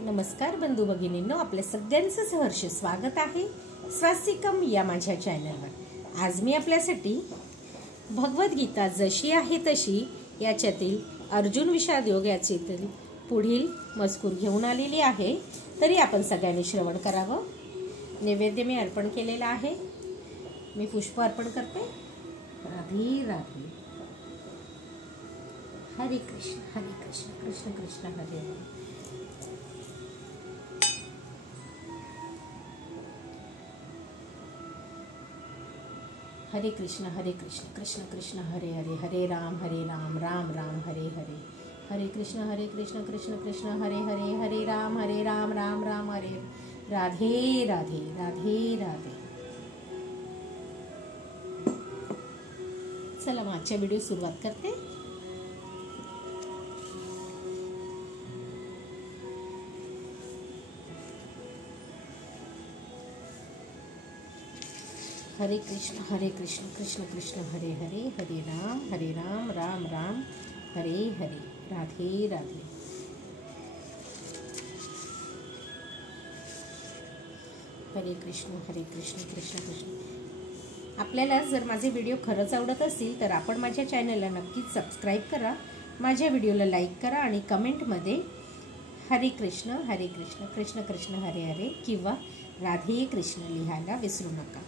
नमस्कार बंधू भगिनींनो, आपल्या सगळ्यांचं सहर्ष स्वागत आहे स्वास्तिकम या माझ्या चॅनलवर। आज मी आपल्यासाठी भगवद्गीता जशी आहे तशी याच्यातील अर्जुन विषाद योग यातील पुढील मजकूर घेऊन आलेली आहे। तरी आपण सगळ्यांनी श्रवण करावं। नैवेद्य मी अर्पण केलेला आहे। मी पुष्प अर्पण करते। राधे राधे। हरे कृष्ण कृष्ण कृष्ण हरे हरे। हरे कृष्ण कृष्ण कृष्ण हरे हरे। हरे राम राम राम हरे हरे। हरे कृष्ण कृष्ण कृष्ण हरे हरे। हरे राम राम राम हरे। राधे राधे राधे राधे। चला मग आजच्या व्हिडिओ सुरुवात करते। हरे कृष्ण कृष्ण कृष्ण हरे हरे। हरे राम राम राम हरे हरे। राधे राधे। हरे कृष्ण कृष्ण कृष्ण। आपल्याला जर माझे व्हिडिओ खरंच आवडत असतील तर आपण माझ्या चॅनलला नक्कीच सबस्क्राईब करा, माझ्या व्हिडिओला लाईक करा आणि कमेंटमध्ये हरे कृष्ण कृष्ण कृष्ण हरे हरे किंवा राधे कृष्ण लिहायला विसरू नका।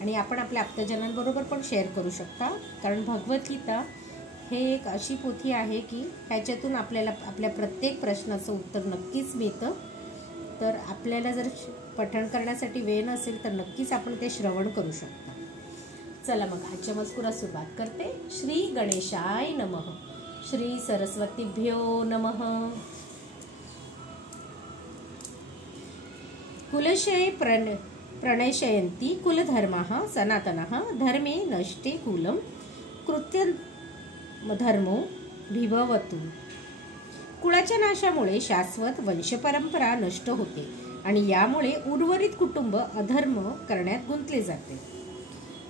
आणि आपण आपल्या आप्तजनांबरोबर पण शेअर करू शकता, कारण भगवद्गीता हे एक अशी पोथी आहे की ह्याच्यातून आपल्याला आपल्या प्रत्येक प्रश्नाचं उत्तर नक्कीच मिळतं। तर आपल्याला जर पठण करण्यासाठी वेळ नसेल तर नक्कीच आपण ते श्रवण करू शकता। चला मग आजच्या मजकुरात सुरुवात करते। श्री गणेशाय नमः। श्री सरस्वतीभ्यो नमः। कुलशय प्रणशयन्ति कुलधर्मः सनातनः धर्मे नष्टे कुलं कृत्य धर्मो विभवतु। कुळाच्या नाशामुळे शाश्वत वंशपरंपरा नष्ट होते आणि यामुळे उर्वरित कुटुंब अधर्म करण्यात गुंतले जाते।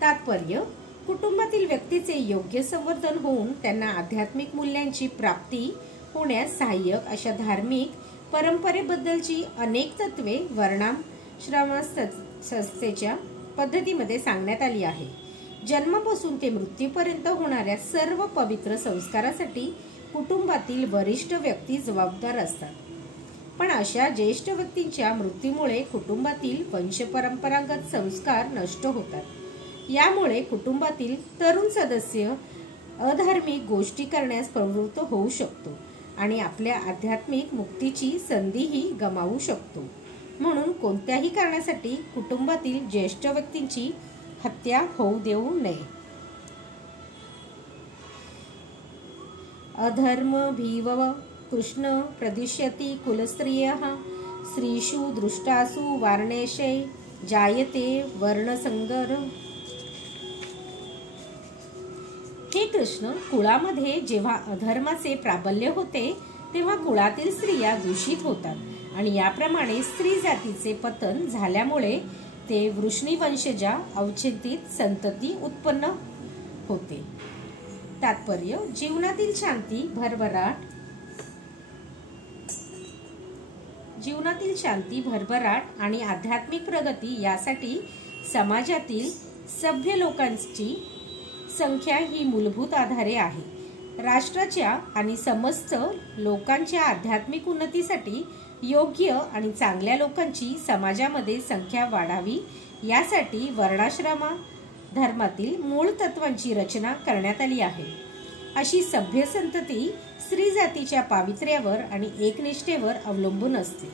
तात्पर्य: कुटुंबातील व्यक्तीचे योग्य संवर्धन होऊन त्यांना आध्यात्मिक मूल्यांची प्राप्ती होण्यास सहाय्यक अशा धार्मिक परंपरेबद्दलची अनेक तत्वे वर्णाश्रम संस्थेच्या पद्धतीमध्ये सांगण्यात आली आहे। जन्मापासून ते मृत्यूपर्यंत होणाऱ्या सर्व पवित्र संस्कारासाठी कुटुंबातील वरिष्ठ व्यक्ती जबाबदार असतात। पण अशा ज्येष्ठ व्यक्तींच्या मृत्यूमुळे कुटुंबातील वंशपरंपरागत संस्कार नष्ट होतात। यामुळे कुटुंबातील तरुण सदस्य अधार्मिक गोष्टी करण्यास प्रवृत्त होऊ शकतो आणि आपल्या आध्यात्मिक मुक्तीची संधीही गमावू शकतो। म्हणून कोणत्याही कारणासाठी कुटुंबातील ज्येष्ठ व्यक्तींची हत्या होऊ देऊ नये। अधर्म भीवव कृष्ण प्रदिश्यति कुलस्त्रियः स्त्रीषु दृष्टासु वार्णेशे जायते वर्णसंकर। हे कृष्ण, कुळामध्ये जेव्हा अधर्माचे प्राबल्य होते तेव्हा कुळातील स्त्रिया दूषित होतात आणि याप्रमाणे स्त्री जातीचे पतन झाल्यामुळे ते वृष्णी वंशजा अवचिंतित संतती उत्पन्न होते। तात्पर्य: जीवनातील शांती भरभराट आणि आध्यात्मिक प्रगती यासाठी समाजातील सभ्य लोकांची संख्या ही मूलभूत आधारे आहे। राष्ट्राच्या आणि समस्त लोकांच्या आध्यात्मिक उन्नतीसाठी योग्य आणि चांगल्या लोकांची समाजामध्ये संख्या वाढावी यासाठी वर्णाश्रम धर्मातील मूळ तत्वांची रचना करण्यात आली आहे। अशी सभ्य संतती स्त्री जातीच्या पावित्र्यावर आणि एकनिष्ठेवर अवलंबून असते।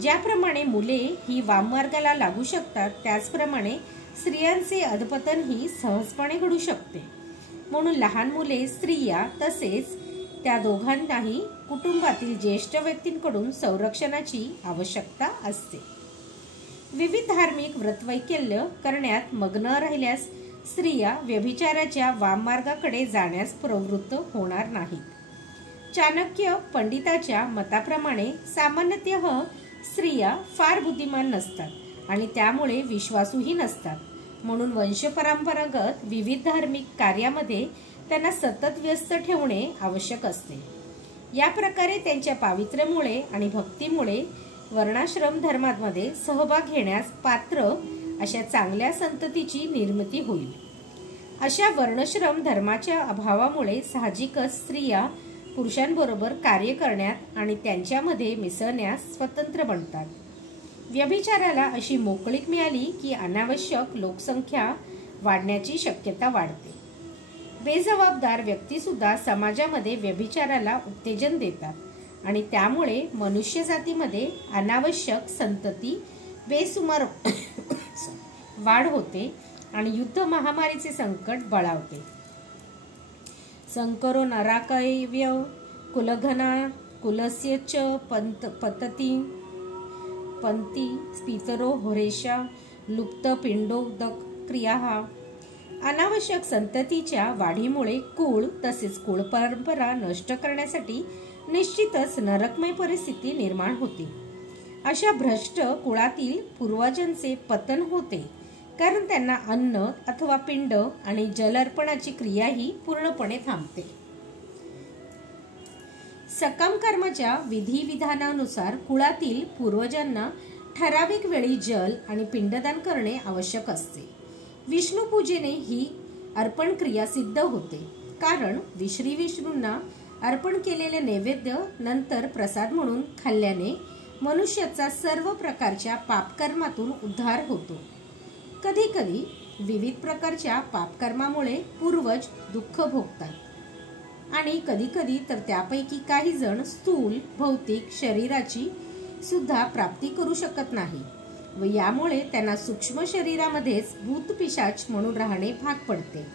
ज्याप्रमाणे मुले ही वाममार्गाला लागू शकतात त्याचप्रमाणे स्त्रियांचे अधपतन ही सहजपणे घडू शकते। म्हणून लहान मुले, स्त्रिया तसेच त्या दोघांनाही कुटुंबातील ज्येष्ठ व्यक्तींकडून संरक्षणाची आवश्यकता असते। विविध धार्मिक व्रतवैकल्य करण्यात मग्न राहिल्यास स्त्रिया व्यभिचाराच्या वाममार्गाकडे जाण्यास प्रवृत्त होणार नाहीत। चाणक्य पंडिताच्या मताप्रमाणे सामान्यतः स्त्रिया फार बुद्धिमान नसतात आणि त्यामुळे विश्वासूही नसतात। म्हणून वंशपरंपरागत विविध धार्मिक कार्यामध्ये त्यांना सतत व्यस्त ठेवणे आवश्यक असते। या प्रकारे त्यांच्या पावित्र्यामुळे आणि भक्तीमुळे वर्णाश्रम धर्मामध्ये सहभाग घेण्यास पात्र अशा चांगल्या संततीची निर्मिती होईल. अशा वर्णाश्रम धर्माच्या अभावामुळे साहजिकच स्त्रिया पुरुषांबरोबर कार्य करण्यात आणि त्यांच्यामध्ये मिसळण्यास स्वतंत्र बनतात. व्यभिचाराला अशी मोकळीक मिळाली की अनावश्यक लोकसंख्या वाढण्याची शक्यता वाढते. बेजबाबदार व्यक्तीसुद्धा समाजामध्ये व्यभिचाराला उत्तेजन देतात आणि त्यामुळे मनुष्य जातीमध्ये अनावश्यक संतती बेसुमार वाढ होते आणि युद्ध महामारीचे संकट बळावते. संकरो नराकैव्य कुलघना कुलस्य च पतती पंती स्पितरो होरेशा लुप्त पिंडोदक क्रिया. अनावश्यक संततीच्या वाढीमुळे कुळ तसेच कुळ परंपरा नष्ट करण्यासाठी निश्चितच नरकमय परिस्थिती निर्माण होते. अशा भ्रष्ट कुळातील पूर्वजांचे पतन होते, कारण त्यांना अन्न अथवा पिंड आणि जलार्पणाची क्रियाही पूर्णपणे थांबते. सकाम कर्माच्या विधिविधानानुसार कुळातील पूर्वजांना ठराविक वेळी जल आणि पिंडदान करणे आवश्यक असते. विष्णू पूजेने ही अर्पण क्रिया सिद्ध होते, कारण श्री विष्णूंना अर्पण केलेले नैवेद्य नंतर प्रसाद म्हणून खाल्ल्याने मनुष्याचा सर्व प्रकारच्या पापकर्मातून उद्धार होतो. कधी कधी विविध प्रकारच्या पापकर्मामुळे पूर्वज दुःख भोगतात आणि कधी कधी तर त्यापैकी काही जण स्थूल भौतिक शरीराची सुद्धा प्राप्ती करू शकत नाही व यामुळे त्यांना सूक्ष्म शरीरामध्येच भूतपिशाच म्हणून राहणे भाग पडते.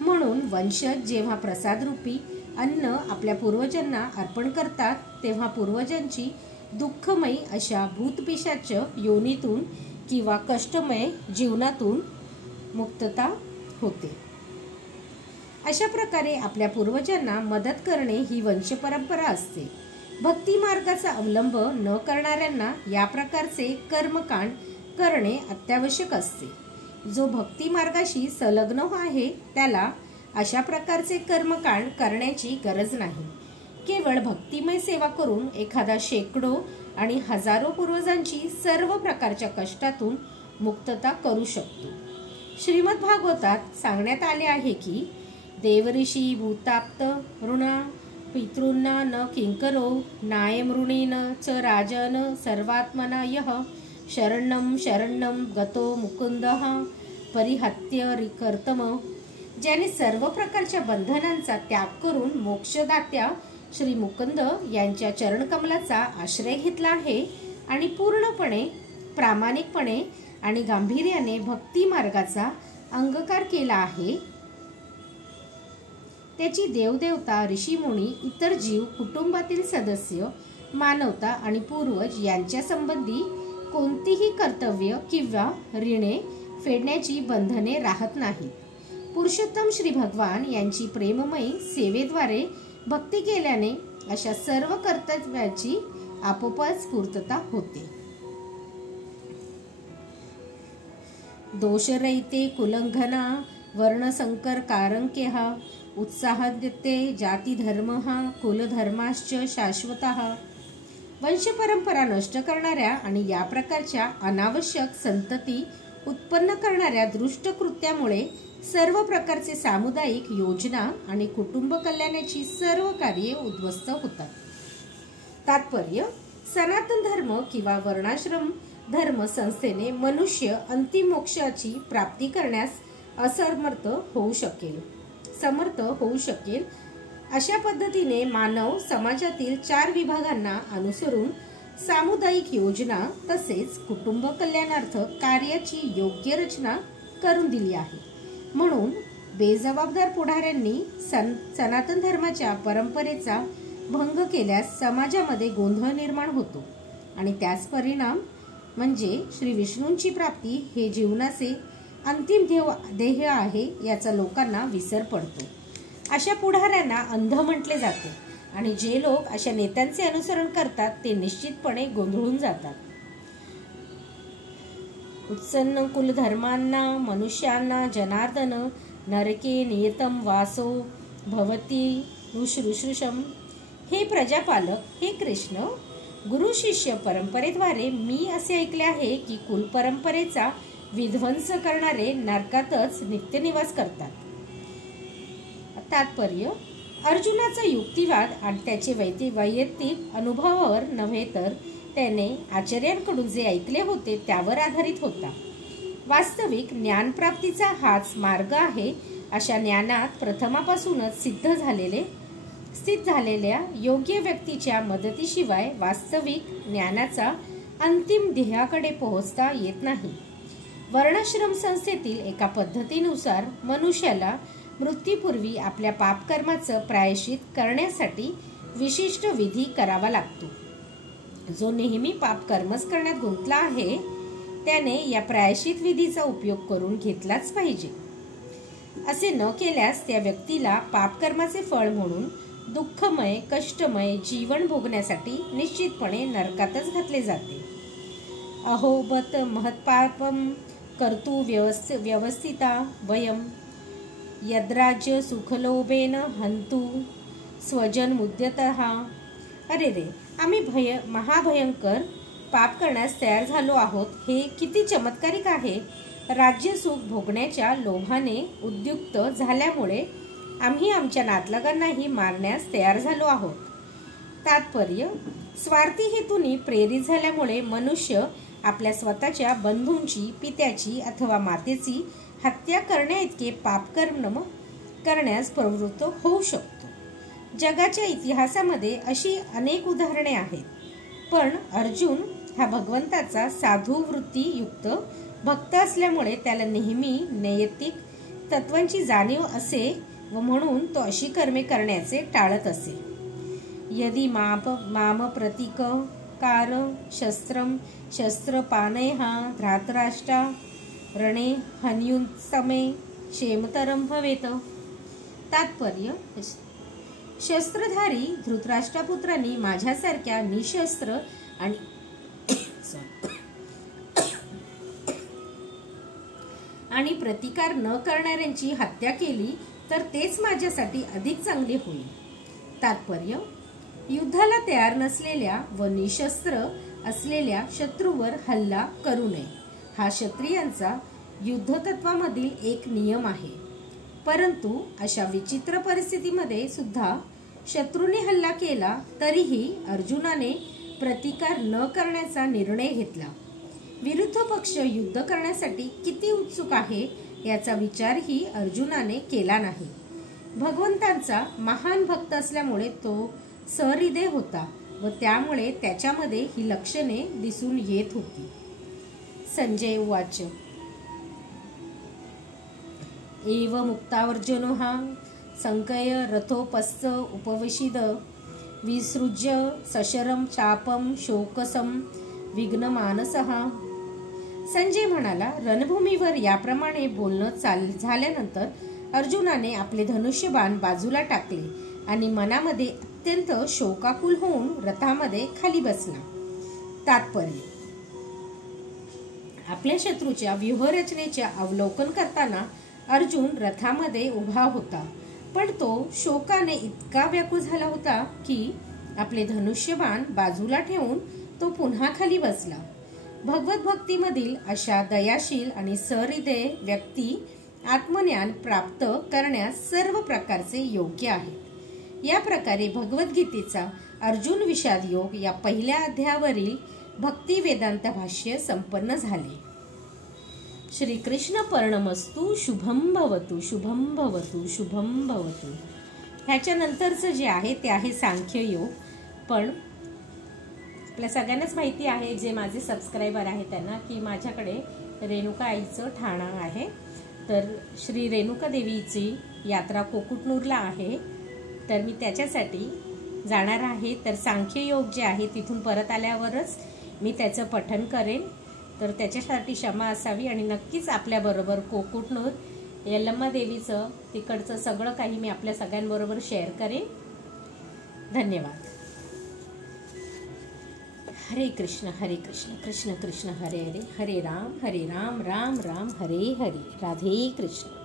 म्हणून वंशज जेव्हा प्रसादरूपी अन्न आपल्या पूर्वजांना अर्पण करतात तेव्हा पूर्वजांची दुःखमयी अशा भूतपिशाच योनीतून किंवा कष्टमय जीवनातून मुक्तता होते. अशा प्रकारे आपल्या पूर्वजांना मदत करणे ही वंश परंपरा असते. भक्ती मार्गाचा अवलंब न करणाऱ्यांना या प्रकारचे कर्मकांड करणे अत्यावश्यक असते. जो भक्ती मार्गाशी संलग्न आहे त्याला अशा प्रकारचे कर्मकांड करण्याची गरज नाही. केवळ भक्तिमय सेवा करून एखादा शेकडो आणि हजारो पूर्वजांची सर्व प्रकारच्या कष्टातून मुक्तता करू शकतो. श्रीमद भागवतात सांगण्यात आले आहे की देवऋषी भूताप्त ऋणा पितॄंना न किंकरो नायमृणीन च राजन सर्वात्मना यः शरणं शरणं गतो मुकुंदः परिहत्य रिकर्तम. ज्याने सर्व प्रकारच्या बंधनांचा त्याग करून मोक्षदात्या श्री मुकुंद यांच्या चरणकमलाचा आश्रय घेतला आहे आणि पूर्णपणे प्रामाणिकपणे आणि गांभीर्याने भक्ती मार्गाचा अंगीकार केला आहे, त्याची देवदेवता ऋषीमुनी इतर जीव कुटुंबातील सदस्य मानवता आणि पूर्वज यांच्या संबंधी कोणतीही कर्तव्य किंवा ऋणे फेडण्याची बंधने राहत नाहीत. पुरुषोत्तम श्री भगवान यांची प्रेममयी सेवेद्वारे भक्ती केल्याने अशा सर्व कर्तव्याची आपोआपच पूर्तता होते. दोषरहिते कुलंघना वर्णसंकर कारंक्यः उत्साहद्यते जातिधर्मः कुलधर्माश्च शाश्वतः. वंशपरंपरा नष्ट करणाऱ्या आणि या प्रकारच्या अनावश्यक संतती उत्पन्न करणाऱ्या दुष्ट कृत्यामुळे सर्व प्रकारचे सामुदायिक योजना आणि कुटुंब कल्याणाची सर्व कार्ये उद्ध्वस्त होतात. तात्पर्य: सनातन धर्म किंवा वर्णाश्रम धर्म संस्थेने मनुष्य अंतिम मोक्षाची प्राप्ती करण्यास समर्थ होऊ शकेल. अशा पद्धतीने मानव समाजातील 4 विभागांना अनुसरून सामुदायिक योजना तसेच कुटुंब कल्याणार्थ कार्याची योग्य रचना करून दिली आहे. म्हणून बेजबाबदार पुढाऱ्यांनी सनातन धर्माच्या परंपरेचा भंग केल्यास समाजामध्ये गोंधळ निर्माण होतो आणि त्याच परिणाम म्हणजे श्री विष्णूंची प्राप्ती हे जीवनाचे अंतिम ध्येय आहे याचा लोकांना विसर पडतो. अशा पुढाऱ्यांना अंध म्हटले जाते आणि जे लोक अशा नेत्यांचे अनुसरण करतात ते निश्चितपणे गोंधळून जातात. उत्सन्न कुलधर्मांना मनुष्यांना जनार्दन नरके नियतम वासो भवती ऋषृषम हे प्रजापालक, हे कृष्ण, गुरु शिष्य परंपरेद्वारे मी असे ऐकले आहे की कुल परंपरेचा विध्वंस करणारे नरकातच नित्यनिवास करतात. तात्पर्य: अर्जुनाचा युक्तिवाद आणि त्याचे वैयक्तिक अनुभवावर नव्हे तर त्याने आचार्यांकडून जे ऐकले होते त्यावर आधारित होता. वास्तविक ज्ञानप्राप्तीचा हाच मार्ग आहे. अशा ज्ञानात प्रथमापासूनच स्थित झालेल्या योग्य व्यक्तीच्या मदतीशिवाय वास्तविक ज्ञानाचा अंतिम ध्येयाकडे पोहोचता येत नाही. वर्णाश्रम संस्थेतील एका पद्धतीनुसार मनुष्याला मृत्यूपूर्वी आपल्या पापकर्माचं प्रायश्चित करण्यासाठी विशिष्ट विधी करावा लागतो. जो नेहमी पापकर्मच करण्यात गुंतला आहे त्याने या प्रायश्चित विधीचा उपयोग करून घेतलाच पाहिजे. असे न केल्यास त्या व्यक्तीला पापकर्माचे फळ म्हणून दुःखमय कष्टमय जीवन भोगण्यासाठी निश्चितपणे नरकातच घातले जाते. अहो बत महत्पापम कर्तु व्यवस्थिता वयम यद्राज्य सुखलोभेन हंतु स्वजन मुद्यतः. अरे रे, आम्ही महाभयंकर पाप करण्यास तयार झालो आहोत. हे किती चमत्कारिक आहे. राज्य सुख भोगण्याच्या लोभाने उद्युक्त झाल्यामुळे आम्ही आमच्या नातलगांनाही मारण्यास तयार झालो आहोत. तात्पर्य: स्वार्थी हेतूने प्रेरित झाल्यामुळे मनुष्य आपल्या स्वतःच्या बंधूंची, पित्याची अथवा मातेची हत्या करण्याइतके पापकर्म करण्यास प्रवृत्त होऊ शकतो. जगाच्या इतिहासामध्ये अशी अनेक उदाहरणे आहेत. पण अर्जुन हा भगवंताचा साधू वृत्ती युक्त भक्त असल्यामुळे त्याला नेहमी नैतिक तत्वांची जाणीव असे व म्हणून तो अशी कर्मे करण्याचे टाळत असे. यदि माम प्रतीक कार शस्त्रम शस्त्रपानयः धृतराष्ट्रा रणे हन्युत्समे क्षेमतरम भवेत. तात्पर्य: शस्त्रधारी धृतराष्ट्रपुत्रांनी माझ्यासारख्या निशस्त्र आणि प्रतिकार न करणाऱ्यांची हत्या केली तर तेच माझ्यासाठी अधिक चांगले होईल. तात्पर्य: युद्धाला तयार नसलेल्या व निशस्त्र असलेल्या शत्रूवर हल्ला करू नये हा क्षत्रियांचा युद्धतत्वामधील एक नियम आहे. परंतु अशा विचित्र परिस्थितीमध्ये सुद्धा शत्रूने हल्ला केला तरीही अर्जुनाने प्रतिकार न करण्याचा निर्णय घेतला. विरुद्ध पक्ष युद्ध करण्यासाठी किती उत्सुक आहे याचा विचारही अर्जुनाने केला नाही. भगवंतांचा महान भक्त असल्यामुळे तो सहृदय होता व त्यामुळे त्याच्यामध्ये ही लक्षणे दिसून येत होती. संजय उवाच: एव मुक्तावर्जुनः संकय रथोपस्थ उपविशिद विसृज्य सशरम चापम शोकसम विघ्नमानसः. संजय म्हणाला, रणभूमीवर याप्रमाणे बोलणं झाल्यानंतर अर्जुनाने आपले धनुष्यबाण बाजूला टाकले आणि मनामध्ये अत्यंत शोकाकुल होऊन रथामध्ये खाली बसला. तात्पर्य: आपल्या शत्रूच्या व्यूहरचनेचे अवलोकन करताना अर्जुन रथामध्ये उभा होता, पण तो शोकाने इतका व्याकुळ झाला होता की आपले धनुष्यबाण बाजूला ठेवून तो पुन्हा खाली बसला. भगवत भक्तीमधील अशा दयाशील आणि सहृदय व्यक्ती आत्मज्ञान प्राप्त करण्यास सर्व प्रकारचे योग्य आहे. या प्रकारे भगवद्गीतेचा अर्जुन विषाद योग या पहिल्या अध्यायावरील भक्ती वेदांत भाष्य संपन्न झाले. श्री कृष्ण पर्णमस्तु. शुभम भवतु शुभम भवतु शुभम भवतु. ह्याच्या नंतरचं जे आहे ते आहे सांख्य योग. पण आपल्या सगळ्यांनाच माहिती आहे, जे माझे सबस्क्रायबर आहे त्यांना, की माझ्याकडे रेणुका आईचं ठाणं आहे. तर श्री रेणुका देवीची यात्रा कोकुटनूरला आहे, तर मी त्याच्यासाठी जाणार आहे. तर सांख्ययोग जे आहे तिथून परत आल्यावरच मी त्याचं पठण करेन. तर त्याच्यासाठी क्षमा असावी आणि नक्कीच आपल्याबरोबर कोकुटनूर यल्लम्मा देवीचं तिकडचं सगळं काही मी आपल्या सगळ्यांबरोबर शेअर करेन. धन्यवाद. हरे कृष्ण कृष्ण कृष्ण हरे हरे, हरे राम राम राम हरे हरे. राधे कृष्ण.